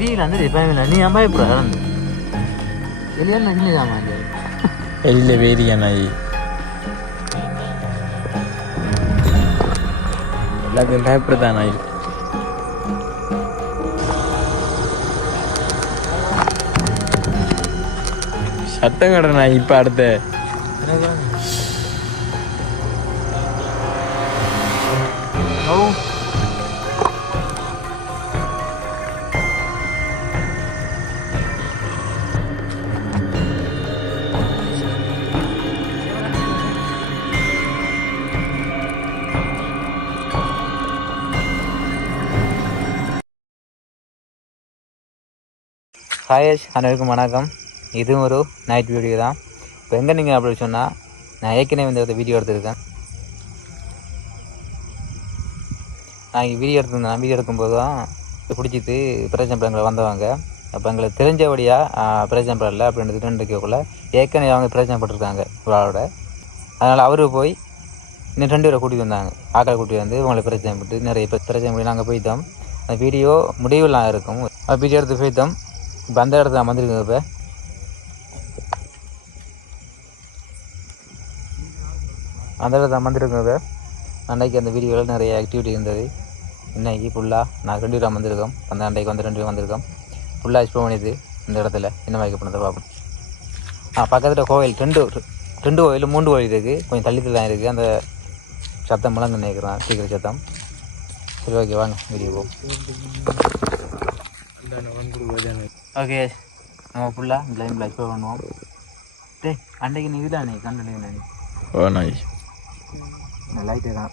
திடீர்னு வந்து இப்போ நீ அம்மா இப்போ வெளியே இல்லையாமா வெளியில வேறியா நாய் எல்லாத்தையும் பயப்படுதான் நாய் சத்தம் கடை நாய் இப்போ அடுத்த ஹாயேஷ் அனைவருக்கும் வணக்கம். இதுவும் ஒரு நைட் வீடியோ தான். இப்போ எங்கே நீங்கள் அப்படி சொன்னால் நான் ஏற்கனவே இந்த வீடியோ எடுத்திருக்கேன். நான் இங்கே வீடியோ எடுக்கும்போது தான் பிடிச்சிட்டு பிரச்சனை வந்தவங்க. அப்போ எங்களுக்கு தெரிஞ்சபடியாக பிரச்சனை இல்லை அப்படின்னு இருக்கக்குள்ள ஏற்கனவே அவங்க பிரச்சனை பட்டிருக்காங்க ஒரு ஆளோட. அதனால் அவரு போய் இன்னும் 2 பேரை கூட்டிகிட்டு வந்தாங்க. ஆக்களை கூட்டிகிட்டு வந்து இவங்களை பிரச்சனை பட்டு நிறைய பிரச்சனை பண்ணி நாங்கள் போய்த்தோம். அந்த வீடியோ முடிவுலாம் இருக்கும். வீடியோ எடுத்து போய்த்தோம். இப்போ அந்த இடத்துல வந்துருக்குங்க. இப்போ அந்த இடத்துல வந்துருக்குங்க. அன்றைக்கு அந்த வீடியோவில் நிறைய ஆக்டிவிட்டி இருந்தது. இன்னைக்கு ஃபுல்லாக நான் 2 பேர் வந்திருக்கோம். அந்த அன்றைக்கு வந்து 2 பேர் வந்திருக்கோம். ஃபுல்லாக எக்ஸ்ப்ளோர் பண்ணிது இந்த இடத்துல என்ன வாய்க்கு பண்ணதை பார்ப்போம். பக்கத்தில் கோவில் 2 கோயில் 3 கோயில் இருக்குது. கொஞ்சம் தள்ளித்து தான் இருக்குது. அந்த சத்தம் முழங்கு நினைக்கிறேன் சீக்கிரம் சத்தம். சரி ஓகே வாங்க வீடியோ போவோம். ஓகே நம்ம ஃபுல்லாக லைன் எக்ஸ்ப்ளோர் பண்ணுவோம். டே அன்றைக்கு நீ இதில் நீ கண்டு நீ ஓ நாய் லைட்டு தான்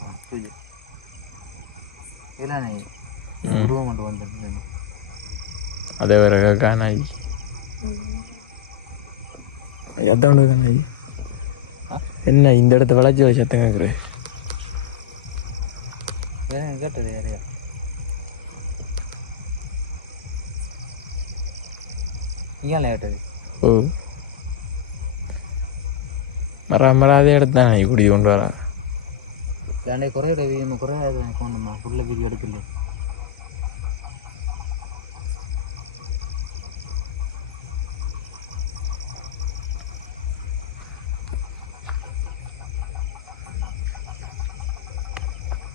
இல்லை நீ உருவம் கொண்டு வந்து அதே வேற நாய் எத்தனை நாய் என்ன இந்த இடத்த வளைச்சி வச்சு சத்தம் கேட்குற கேட்டது யாரையா இங்கே கேட்டது. ஓ மறாதே இடத்து தான் நாய் குடி கொண்டு வரா ஏன்டே குறையிற வீடியோ குறையாது போகணுமா ஃபுல்லாக வீடியோ எடுக்கல.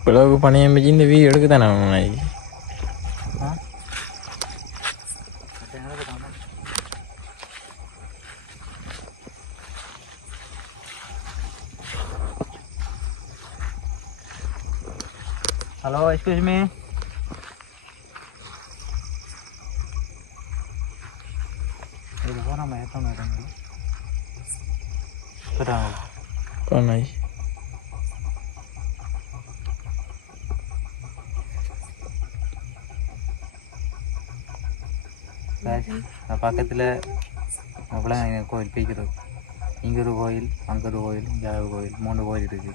பிளவுக்கு பணியம் வச்சு இந்த வீடியோ எடுக்க தானே நாய். Hello excuse me. இது போனால் எத்தனை நாய் பக்கத்தில் அப்படிலாம் கோயில் போய்க்கிறது. இங்கே ஒரு கோயில் அங்கே ஒரு கோயில் இங்கே ஒரு கோயில் 3 கோயில் இருக்குது.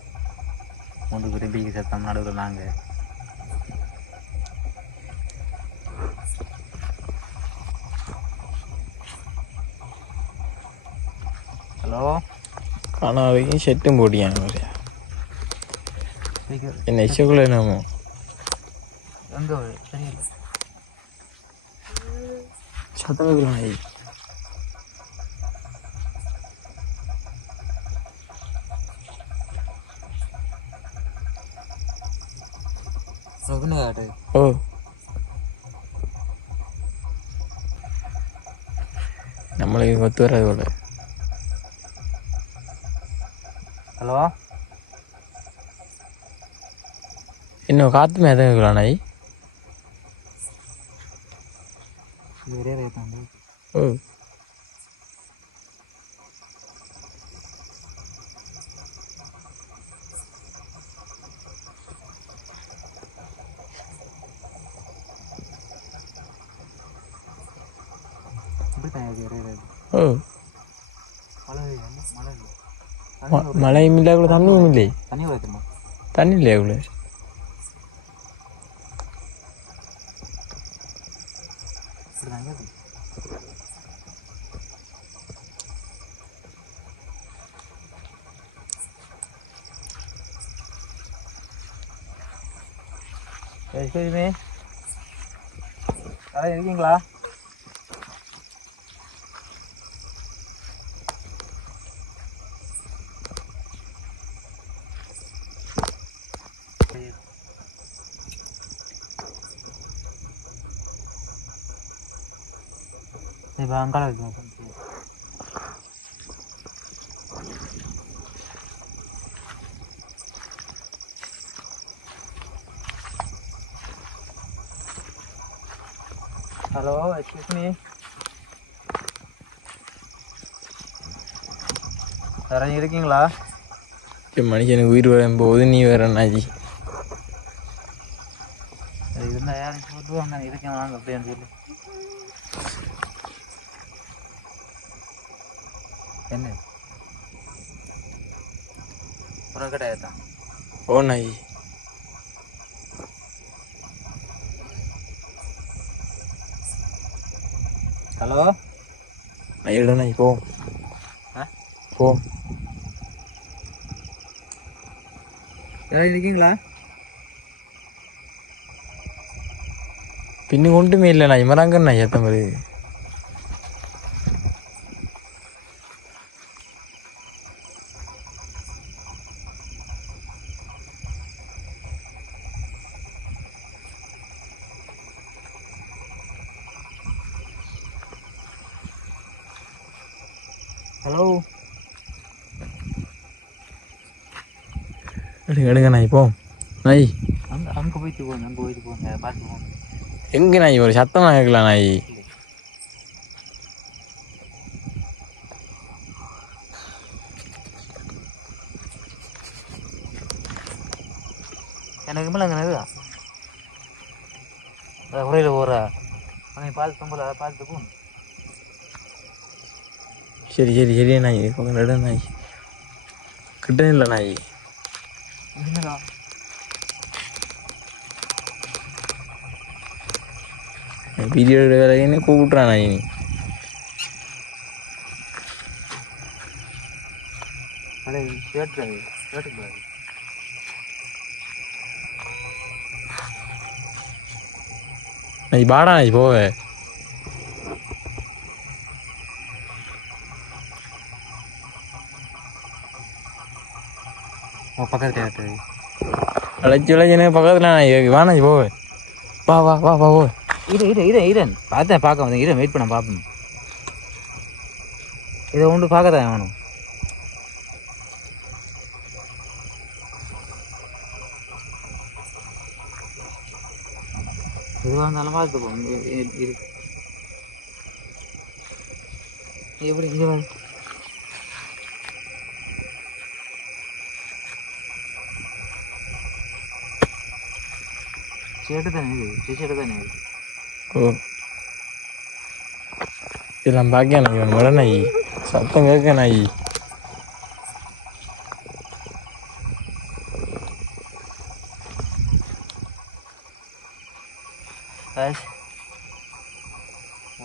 3 பேரும் பீக்க சத்தம் நடுவில் நாங்கள். ஹலோ ஆனால் வரைக்கும் ஷெட்டும் போட்டியாங்க என்ன இஷ்டக்குள்ள என்னமோ எங்கே தெரியல சத்தம் வைக்கலாம் நாய். ஓ நம்மளுக்கு 10 வராது போல. ஹலோ இன்னும் காற்று மேதான் வைக்கலாம் நாய். ஓ ஓ மழையும் இல்லை கூட தண்ணியும் இல்லை. தண்ணி இல்லையா கூட இருக்கீங்களா? இப்போ அங்கால இருக்கு. Hello, excuse me. வேற இருக்கீங்களா? மனுஷனுக்கு உயிர் வரும்போது நீ வேற அண்ணாச்சி இருந்தா யாரும் சொல்லுவாங்க இருக்கேன் வாங்க அப்படின்னு சொல்லி. என்ன உனக்கு கிடையாதான்? ஓ நாயி ஹலோ, நான் இல்லைண்ணா போ போ. யாரும் இருக்கீங்களா? பின்னு கொண்டுமே இல்லைண்ணா இமராங்கண்ணா ஏற்ற மாதிரி. ஹலோ, எடுங்க நாய் போ நாய். அங்கே போயிட்டு போங்க பார்த்து போங்க. எங்கே நாய் ஒரு சத்தமாக கேட்கலாம் நாய். எனக்கு மேலே அங்கே இருக்குதா உரையில் ஓர அங்கே பார்த்து தொம்பல அதை பார்த்துட்டு போங்க. சரி சரி சரியா நாய் கொஞ்சம் நட நாய் கிட்ட இல்லை நாய். என்னடா பீரியட் வேலைன்னு கூப்பிட்றான் நாய். நீ அடே கேட்டுக்கூடாது. நாய் பாடா நாய் போவ. பக்கத்து கேட்டு அழைச்சி விளைச்சின்னு பக்கத்தில் நாய் வா நாய் போவ. வா வா வா வா போ. இரன் பார்த்தேன் பார்க்க வந்தேன். இரன் வெயிட் பண்ண பார்ப்போம். இதை ஒன்று பார்க்கத்தான் வேணும். எதுவாக இருந்தாலும் பார்த்துப்போம். எப்படி இங்கே வந்து ஷர்ட்டு தானே இது, டிஷர்ட்டு தானே இது. ஓ இதெல்லாம் பார்க்க நாய் முட நாய் சத்தம் கேட்க நாய்.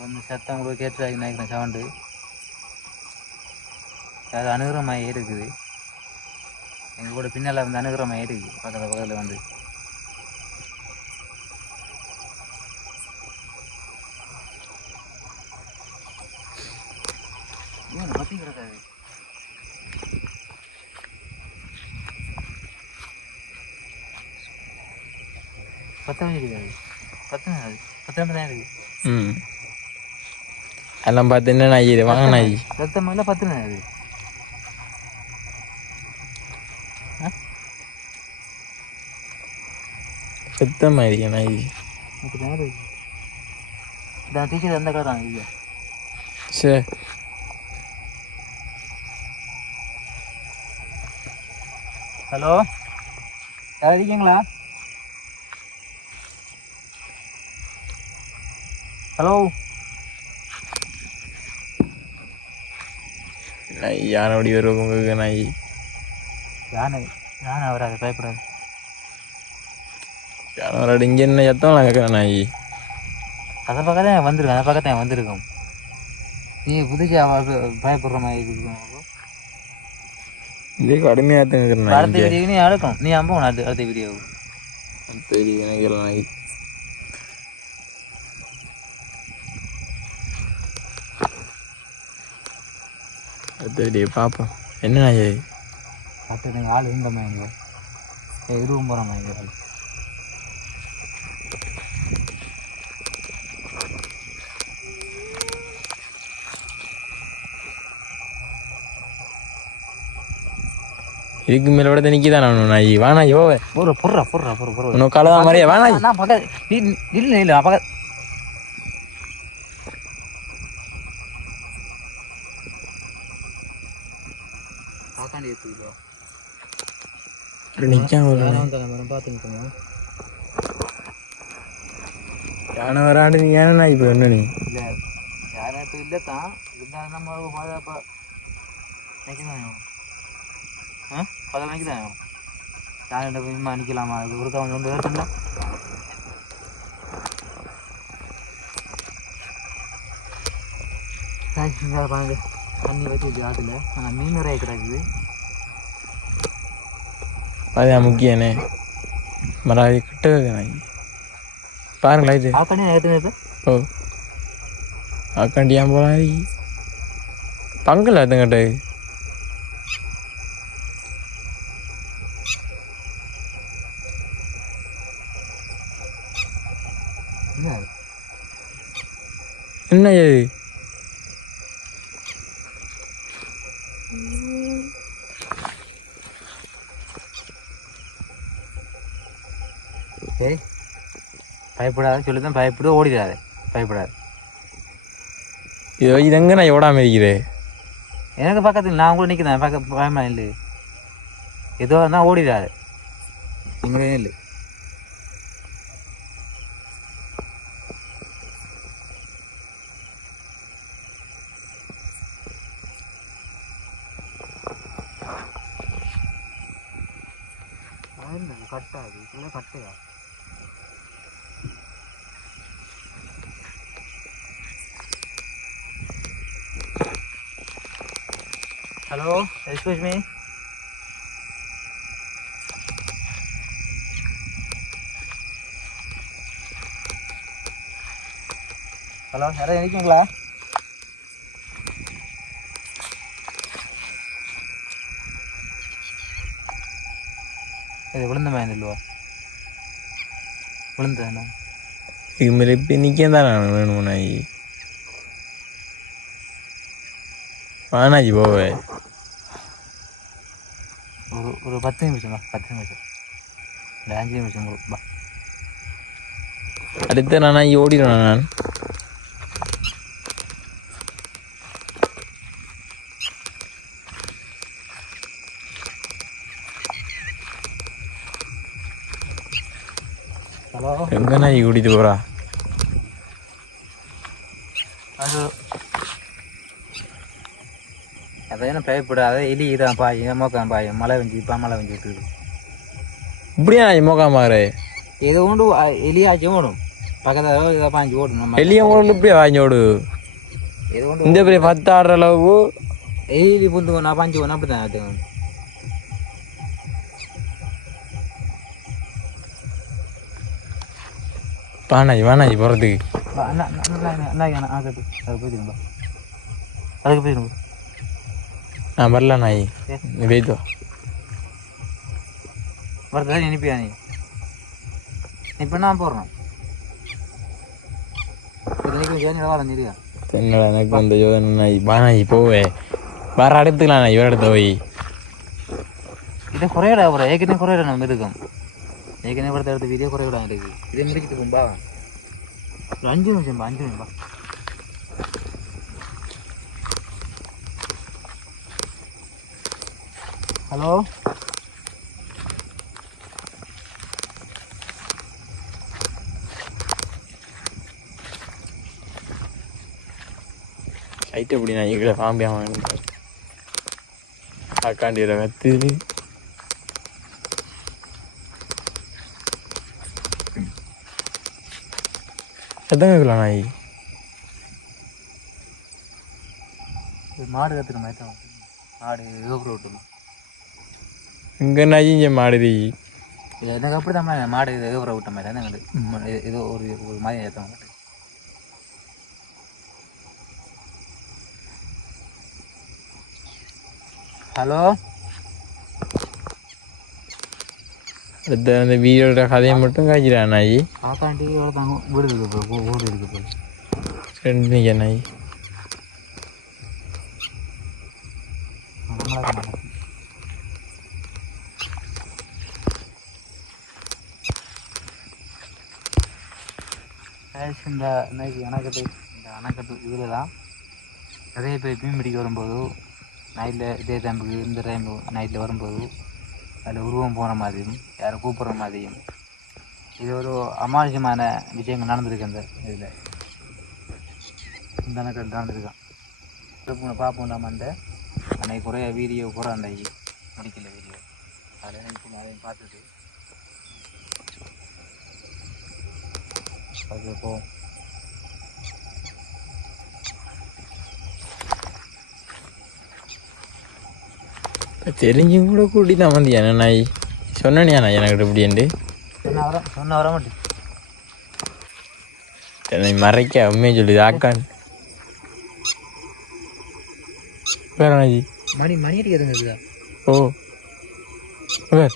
ஒன்று சத்தம் கூட கேட்டு நினைக்கிறேன் சவுண்டு. அது அணுகிரமாக இருக்குது. எங்கள் கூட பின்னால் வந்து அணுகிரமாக இருக்குது. பக்கத்தில் வந்து பற்றி கிடக்காது. பத்து இருக்காது. பத்து தான் இருக்கு. ம் எல்லாம் பார்த்து என்ன நாய் இது வாங்க நாய். ரத்தம் மேலே 10 தான் அது. சுத்தமாக இருக்க நாய். இதான் டீச்சர் அந்த கலர் தான் இல்லையா? சே ஹலோ, யார் இருக்கீங்களா? ஹலோ, நாய் யானோடி வரும் உங்களுக்கு நாய். யானை வராது, பயப்படாது. யானை வராது. இங்கே என்ன சத்தம்லாம் கேட்குறேன் நாய். அதை பக்கத்தான் வந்திருக்கேன். அதை பக்கத்தான் வந்திருக்கோம். நீ புதுசா பயப்படுற மாதிரி இருக்கு. இதே கடுமையாக கேட்குறேன். அடுத்த வீடியோ நீ அடக்கும். நீ அம்பவும் அடுத்த வீடியோ நினைக்கிறேன் நாய். அடுத்த வீடியோ பார்ப்போம். என்ன நாய் அடுத்த ஆள் எங்க மயங்க எதுவும் போகிற மயங்க ஆள். இதுக்கு மேல விட நிற்கிதான் நாய் வானாய் ஓவே பொறுறா உனக்கு கலதான் மாதிரியா வானாய் நான் பக்கம் இல்லை பக்கம் பார்க்காண்டி இருக்குதோ பார்த்துக்கிட்டோம் யானை வராண்டு நீ ஏன்னா நாய் இப்போ என்ன நீ இல்லை யாரும் இப்போ இல்லை தான் இருந்தாலும் நம்ம பாதுகாப்பாக நினைக்கதான் பாதுகாப்பு நினைக்கதான் யார்கிட்ட போய் நிற்கலாமா அது ஒரு தான் வந்து வேறுண்டா பாருங்க தண்ணி வச்சு ஆற்றுல ஆனால் மீன் நிறைய கிடக்குது அதான் முக்கியண்ணே மராவி கிட்ட நாய் பாருங்களா இது ஆக்காண்டி நேற்று ஓ ஆக்காண்டி ஏன் போலாம் பங்கல் அதுங்கிட்ட என்ன இது ஏய் பயப்படாத சொல்லிதான் பயப்படு ஓடிடாது பயப்படாது இது எங்க நான் ஓடாம இருக்கிறேன் எனக்கு பக்கத்தில் நான் கூட நிற்கிறேன் பக்க பயமா இல்லை ஏதோ இருந்தால் ஓடிடாது இங்கே இல்லை கட்டாது கட்டையா ஹலோ எக்ஸ்கியூஸ் மீ ஹலோ யாராவது இருக்கீங்களா இது விழுந்த மாதிரி இல்லைவா விழுந்தா இது மாதிரி இப்போ நிற்க தான் நான் வேணும் நாய் வானாஜி போவே ஒரு 10 நிமிஷம் 10 நிமிஷம் இல்லை 5 நிமிஷம் பா அடுத்த நான் ஓடிடுவேன் நான் ஹலோ எங்க நாய் ஓடிட்டு போறா அது அதான் பயப்படாத எலி தான் பாயும் மோக்கான் பாயும் மழை வெஞ்சி இப்போ மழை வெஞ்சி விட்டுருது இப்படியா நாய் மோக்காமாரு ஏதோ ஒன்று எலியாச்சும் ஓடும் பக்கத்தில் இதை பாஞ்சு ஓடும் நம்ம எலிய ஓடல இப்படியா வாங்கோடு ஏதோ ஒன்று இந்த பெரிய 10 ஆடுற அளவுக்கு எலி புந்து நான் பாஞ்சு போனேன் அப்படி தான் அது வானாஜி போகிறதுக்கு அதுக்கு போயிருங்க நான் வரல நாய் நீ போய்த்து வரதா நினைப்பியா நீ இப்போ நான் போடுறேன் வரா என்னடா எனக்கு அந்த யோசனை நாய் வானாஜி போவே வர இடத்துக்கலாம் நான் இவர இடத்த போய் இதை குறையிடா அப்புறம் ஏற்கனவே குறையிட நம்ம இருக்கோம் ஏற்கனவே படத்தை எடுத்த வீடியோ குறைவிடா இருக்கு இதே முடிக்கிட்டு போம்பா ஒரு 5 நிமிஷம்பா 5 நிமிஷம்பா ஹலோ சைட்டு எப்படி நான் இங்கே பாம்பியாம அக்காண்டியில் கத்து எத்தனை கிலோ நாய் மாடு கற்றுக்க மாதிரி மாடு விட்டு இங்கே நாய் இங்கே மாடுதி எனக்கு அப்படி தான் மாடு விவரம் விட்ட மாதிரி தான் எங்களுக்கு ஏதோ ஒரு மாதிரி ஏற்றவங்க ஹலோ அடுத்த அந்த வீடியோட கதையை மட்டும் காய்ச்சிடா நாய் காக்காண்டி தாங்க வீடு இருக்கு போல் ஓடு இருக்கு போல் 2 நிற்க நாய் இந்த இன்னைக்கு அணைக்கட்டு இந்த அணைக்கட்டு இதில் தான் நிறைய பேர் மீன் பிடிக்க வரும்போது நைட்டில் இதே டைமுக்கு இந்த டைமு நைட்டில் வரும்போது அதில் உருவம் போன மாதிரியும் யாரை கூப்பிட்ற மாதிரியும் இது ஒரு அமானுஷமான விஷயங்கள் நடந்திருக்கு அந்த இதில் இந்த அணைக்கட்டு நடந்திருக்கான் பார்ப்போம் நம்ம அந்த அன்னைக்கு குறைய வீடியோ கூட அந்த முடிக்கல வீடியோ அதில் எனக்கு அதையும் பார்த்துட்டு அது போ தெரிஞ்சும் கூட கூட்டி தான் வந்தியா நாய் சொன்னனியா நான் எனக்கு இப்படின்ட்டு சொன்ன வர மாட்டேன் என்னை மறைக்க உண்மையை சொல்லுது ஆக்கான் வேற நாய் மணி மணி அடிக்கிறதுங்க இருக்குதா ஓ வேற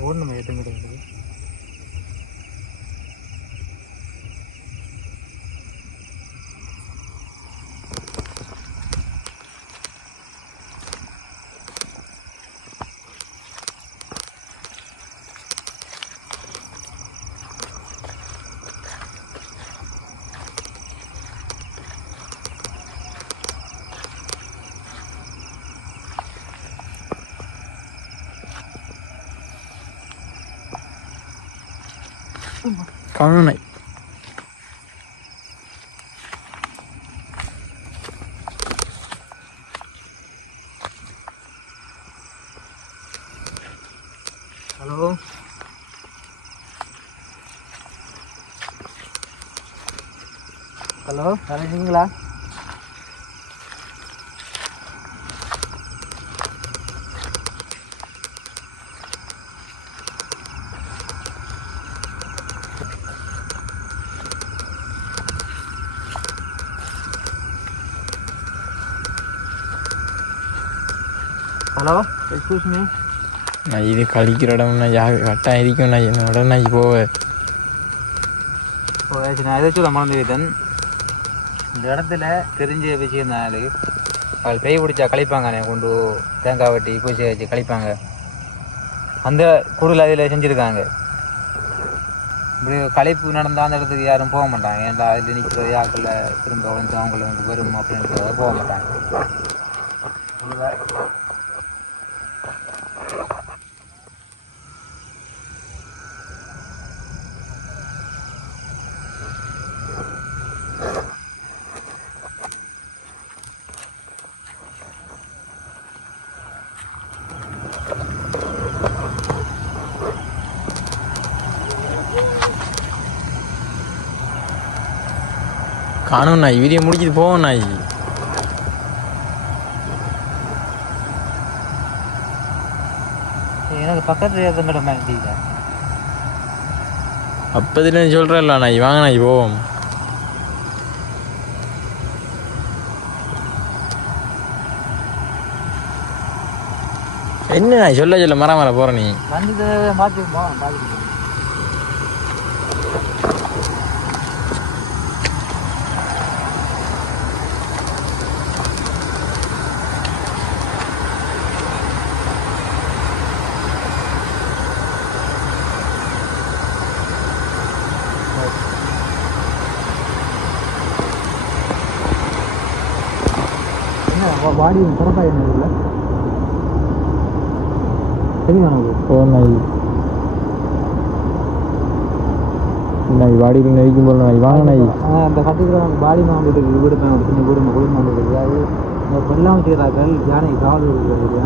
ஓடணும் எத்தனை மீட்டர் காணும் நாய் ஹலோ ஹலோ வரீங்களா ஹலோ எக்ஸ்கூஸ் மீ நான் இது கழிக்கிற இடம் நான் கட்டாயம் இருக்கும் நான் என்னோட நான் போவேன் நான் எதாச்சும் சொல்ல மறந்து போயிட்டேன் இந்த இடத்துல தெரிஞ்ச விஷயம்னாலே அவள் பேய் பிடிச்சா கழிப்பாங்க கொண்டு தேங்காய் வெட்டி பூச்சி வச்சு கழிப்பாங்க அந்த குடில் அதில் செஞ்சுருக்காங்க இப்படி கழிப்பு நடந்தால் அந்த இடத்துக்கு யாரும் போக மாட்டாங்க ஏன்டா அதில் நிற்கிற யாக்கில் திரும்ப வந்து அவங்களுக்கு வரும் அப்படின்றத போக மாட்டாங்க காணும் நாய் வீடியோ முடிக்கிது போவோம் நாய் எனக்கு பக்கத்தில் இருந்த மாதிரி அப்போதுல சொல்கிறல்ல நாய் வாங்க நாய் போவோம் என்ன நாய் சொல்ல மர போகிற நீ வந்து மாற்றிக்குமா மாற்றிக்கணும் வாடி சிறப்பாக என்ன இல்லை தெரியுமா ஓ நாய் நாய் வாடியில் நெரிக்கும் போல நாய் வாங்க நாய் அந்த கட்டிக்கிற பாடி மாவட்டத்துக்கு வீடு சின்ன வீடு குளிர் மாவட்டத்துக்கு அது இந்த வெள்ளாமை செய்கிறார்கள் யானை காவல் இருக்கிறது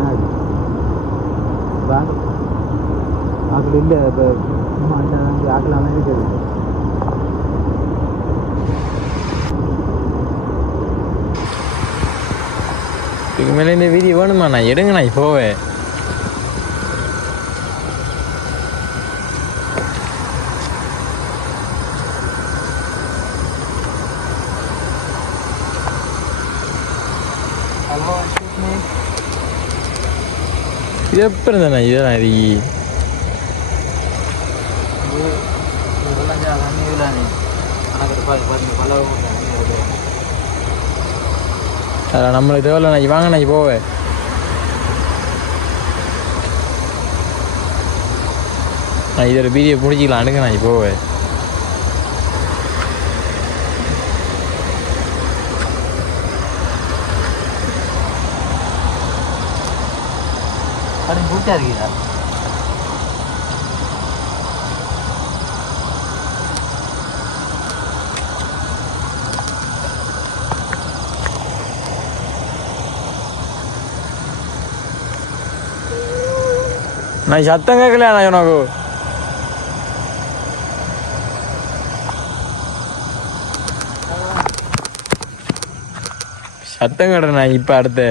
ஆக்கள் இல்லை இப்போ சும்மா ஆக்கள் அமைக்கிறது இதுக்கு மேலே இந்த வீதி வேணுமா நான் எடுங்க நான் போவேன் ஹலோ இது எப்போ இருந்தேண்ணா இதெல்லாம் இருக்கி இதெல்லாம் தண்ணி இதில் கணக்கு அதில் நம்மளுக்கு தேவையில்ல நான் வாங்க நான் போவேன். நான் இதில் வீடியோ பிடிச்சிக்கலாம் அடுங்க நான் போவேன். பூச்சா இருக்கீங்களா? நான் சத்தம் கேட்கல நான் உனக்கு. சத்தம் கேட்றேன் நான் இப்போ அடுத்த.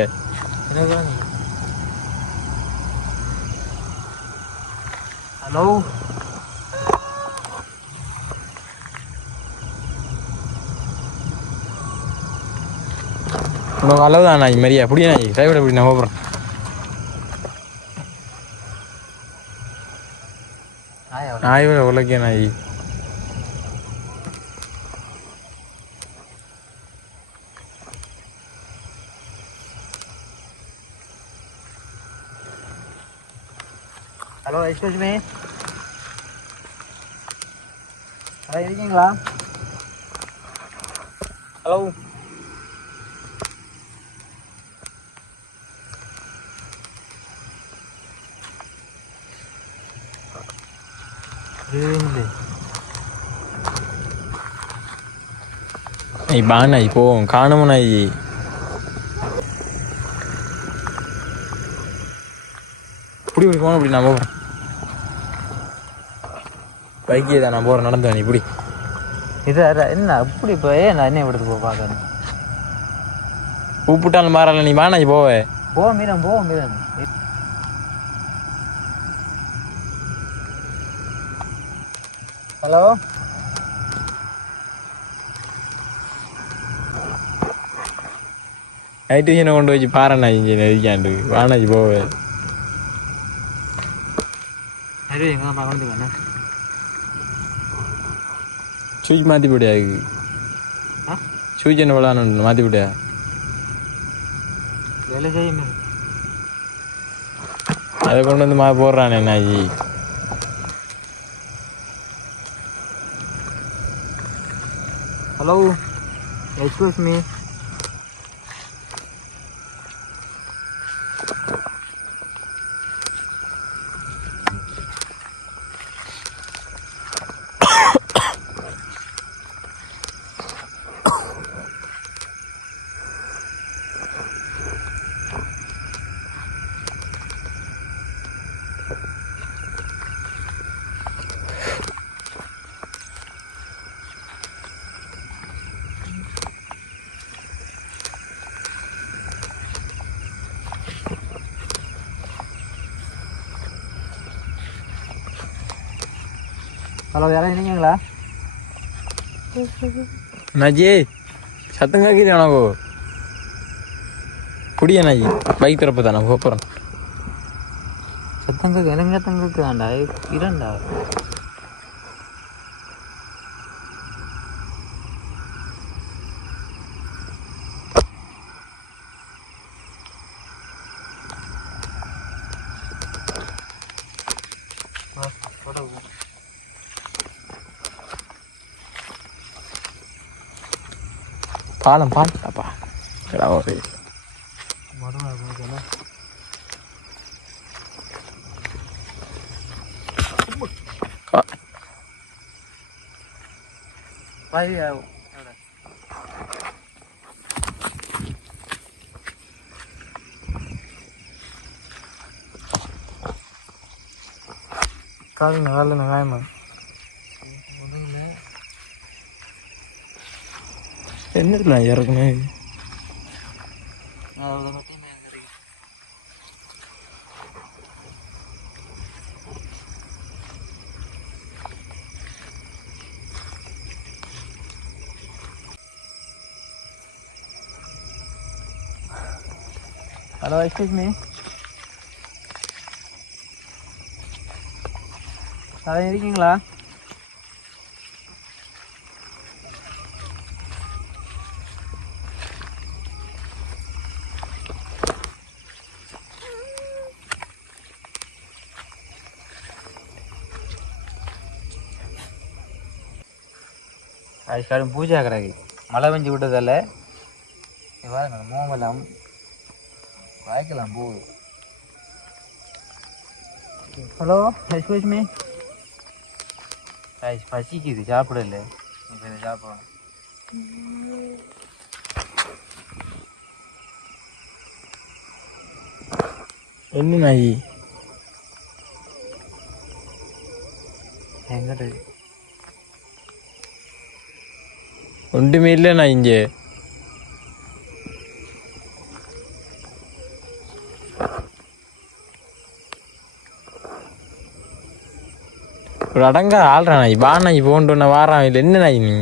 ஹலோ உனக்கு அளவுதான் நான் மாதிரியா அப்படியே நான் டிரைவர் எப்படி நான் போகிறேன். நாய் விட உலக்கிய நாய். ஹலோ எக்ஸ்கியூஸ் மீ, ஹலோ இருக்கீங்களா? ஹலோ நாய் பா நாய் போவோம் காணமும் நாய். இப்படி இப்படி போகணும். இப்படி நான் போகிறேன். பைக்கே தான் நான் போகிறேன். நடந்து வேணும் இப்படி. இது என்ன இப்படி இப்போ நான் என்ன எடுத்து போ பார்க்கணும். கூப்பிட்டாலும் மாறல நீ வா நாய் போவே. போவோம் மீதம் போவோம் மீதம். ஹலோ நைட் விஷனை கொண்டு வச்சு பாரு நாய் இங்கே நெருக்காண்டு வா நாய் போவே. சுவிட்ச் மாற்றி போடியா? சுவிட்ச் என்ன விளாடணும் மாற்றி போடியா? வேலை செய்யுமே அதை கொண்டு வந்து போடுறானே நாய். ஹலோ எக்ஸ்கியூஸ் மீ, ஹலோ யாரும் இருக்கீங்களா? நாஜி சத்தம் கேட்குது உனக்கு. புடிய நாய் பைக் திறப்பு தான் நான் போகிறேன். சத்தம் கேட்கு எனக்கு சத்தம் கேட்குதாண்டா இரண்டா. பாலம் பாலப்பா ஒரு கால் நல்ல காயமா என்ன இறக்குமே. ஹலோ எக்ஸ்கியூஸ் மீ, இருக்கீங்களா? அதுக்காடும் பூஜா கிடக்கு மழை பெஞ்சு விட்டதால பாருங்க மோமெல்லாம் வாய்க்கலாம் போகுது. Hello excuse me. பசிக்குது சாப்பிடல. இப்போ இதை சாப்பிடணும். என்ன நாய் எங்கிட்ட ஒன்றுமே இல்லை நான் இங்கே ஒரு அடங்கா ஆள்றா நாய் வா நாய் போன்று வாரான் இல்லை என்ன நாய் நீ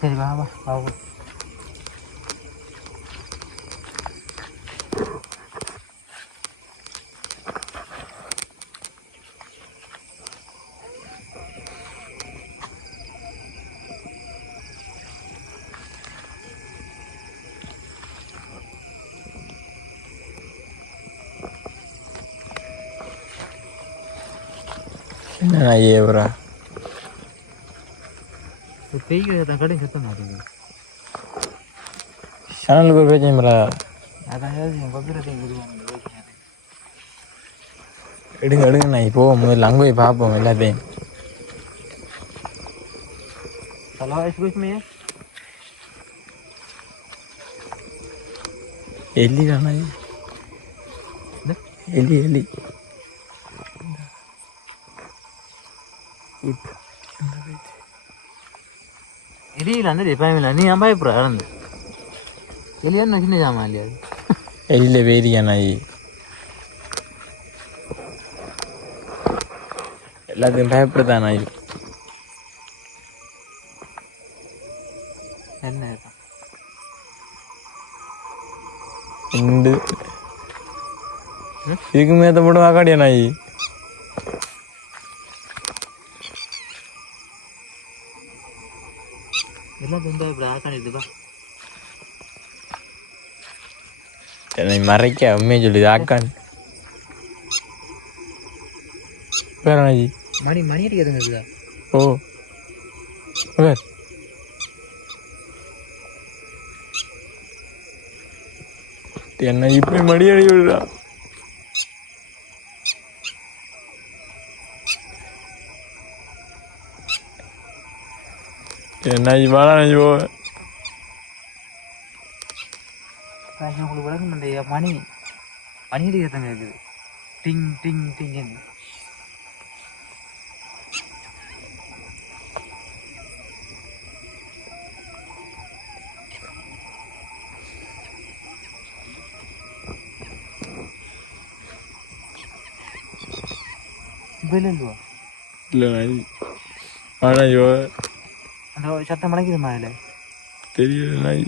சரி வா வா வா வா. என்ன நாய் ஏவரா பெய்ய கடை சுத்த மாட்டேங்குது. சேனலுக்கு ஒரு பிரச்சனை அதாவது என் பக்கத்தை விடுவாங்க. எடுங்க எடுங்க நாய் போவோம் முதல்ல அங்கே போய் பார்ப்போம் எல்லாத்தையும். Hello excuse me. எலிடா நாய் எலி எலி எலியில் வந்து எப்பயுமே நீ அம்பாய் இப்போ இறந்து எலியான்னு சின்ன ஜாமா இல்லையா அது எலியில் வேரியா நாய் எல்லாத்தையும் பயப்படுதா நாய் என்ன இந்த இதுக்கு மேத்த மட்டும் வாக்காடியா நாய் எல்லாம் துண்டா இப்படி ஆக்கானிட்டுப்பா. என்னை மறைக்க உண்மையை சொல்லுது ஆக்கான் வேற நாய் மணி மணி அடிக்கிறதுங்க இருக்குதா? ஓ வேற என்ன இப்படி மடி அடி விடுறா என்ன வாடா நாய் போ உங்களுக்கு விளக்கம் இல்லையா? மணி மணி அடிக்கிறதுங்க இருக்குது. டிங் டிங் டிங். இல்லைவா இல்லை நாய் வாடா நாய் போ அந்த சத்தம் மலைக்குதுமா இல்லை தெரியல நாய்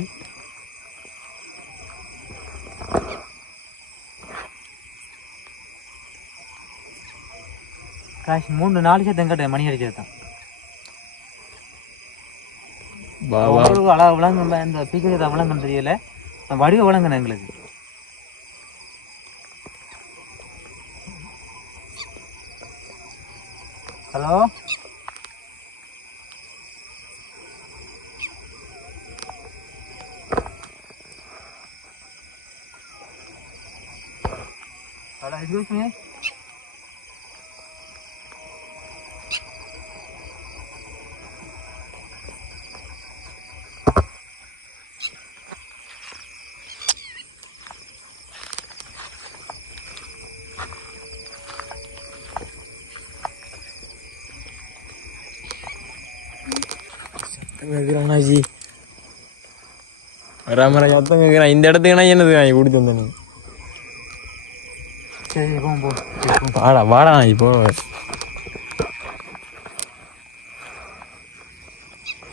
காசு 3-4 சத்தம் கட்ட மணி அடிச்சதான் அழகா விளங்க இந்த பீக்கிறத விளங்கம் தெரியல வடிவ விளங்கணும் எங்களுக்கு. Hello hello excuse me. கேட்குறான் நாய்ஜி வராம சத்தம் கேட்குறான் இந்த இடத்துக்கு நான் என்னது வாங்கி கொடுத்து வந்தேன். சரி போ வாடா வாடா நாய் இப்போ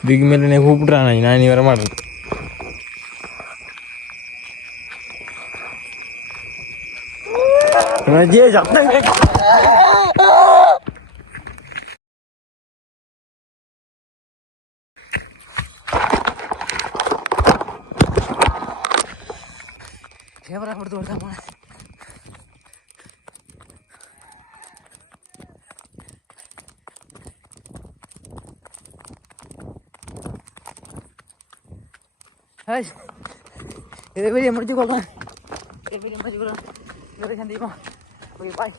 இதுக்கு மேலே நீ கூப்பிட்றான் நாய் நான் நீ வரமாட்டேன். சத்தம் கேட்க கேமரா கொடுத்து விடுதா போனேன். இதை வெளியே முடிச்சு கொள்ளலாம். இதை வெளியே முடிச்சு கொள்ளலாம். சந்திப்போம். Okay bye.